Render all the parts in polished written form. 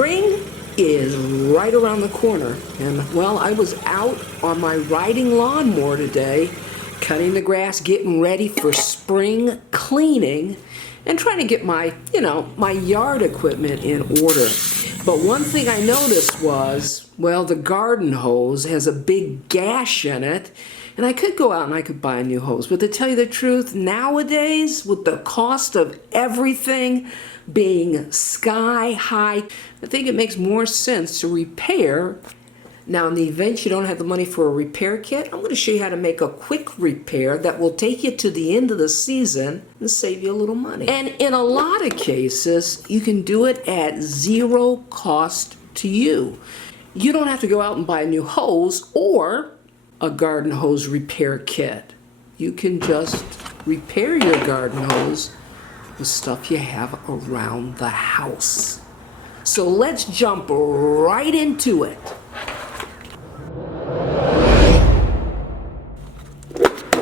Spring is right around the corner, and well, I was out on my riding lawnmower today, cutting the grass, getting ready for spring cleaning, and trying to get my, my yard equipment in order. But one thing I noticed was, well, the garden hose has a big gash in it, and I could go out and I could buy a new hose. But to tell you the truth, nowadays, with the cost of everything being sky high, I think it makes more sense to repair. Now, in the event you don't have the money for a repair kit, I'm going to show you how to make a quick repair that will take you to the end of the season and save you a little money. And in a lot of cases, you can do it at zero cost to you. You don't have to go out and buy a new hose or a garden hose repair kit. You can just repair your garden hose with stuff you have around the house. So let's jump right into it.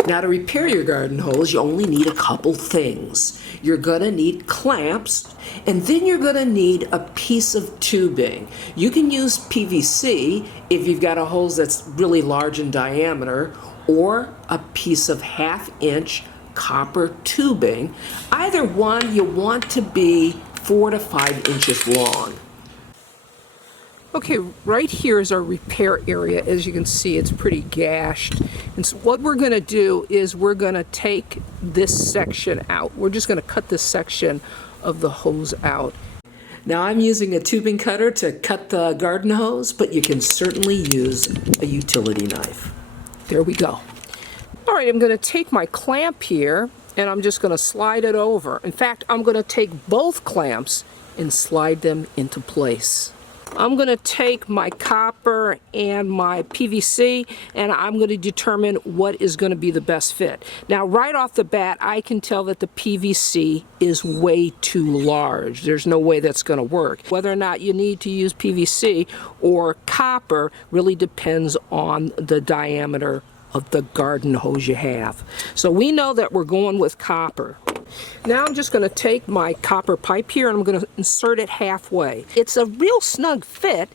Now, to repair your garden hose, you only need a couple things. You're gonna need clamps, and then you're gonna need a piece of tubing. You can use PVC if you've got a hose that's really large in diameter, or a piece of 1/2-inch copper tubing. Either one, you want to be 4 to 5 inches long. Okay, right here is our repair area. As you can see, it's pretty gashed. And so what we're going to do is we're going to take this section out. We're just going to cut this section of the hose out. Now, I'm using a tubing cutter to cut the garden hose, but you can certainly use a utility knife. There we go. All right, I'm going to take my clamp here, and I'm just going to slide it over. In fact, I'm going to take both clamps and slide them into place. I'm going to take my copper and my PVC, and I'm going to determine what is going to be the best fit. Now, right off the bat, I can tell that the PVC is way too large. There's no way that's going to work. Whether or not you need to use PVC or copper really depends on the diameter of the garden hose you have. So we know that we're going with copper. Now I'm just going to take my copper pipe here and I'm going to insert it halfway. It's a real snug fit,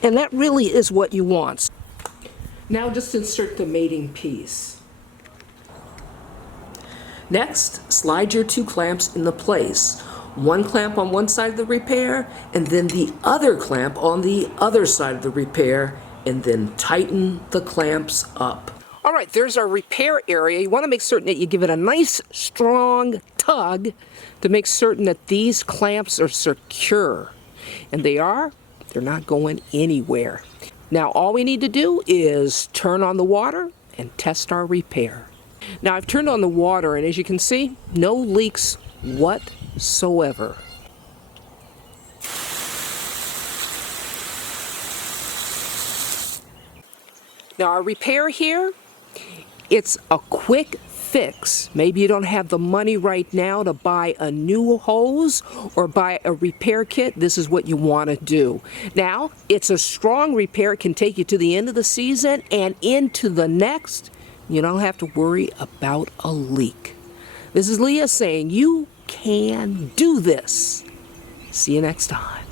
and that really is what you want. Now just insert the mating piece. Next, slide your 2 clamps into place. One clamp on one side of the repair, and then the other clamp on the other side of the repair, and then tighten the clamps up. All right, there's our repair area. You want to make certain that you give it a nice, strong tug to make certain that these clamps are secure. And they are. They're not going anywhere. Now, all we need to do is turn on the water and test our repair. Now, I've turned on the water, and as you can see, no leaks whatsoever. Now, our repair here, it's a quick fix. Maybe you don't have the money right now to buy a new hose or buy a repair kit. This is what you want to do. Now, it's a strong repair. It can take you to the end of the season and into the next. You don't have to worry about a leak. This is Leah saying you can do this. See you next time.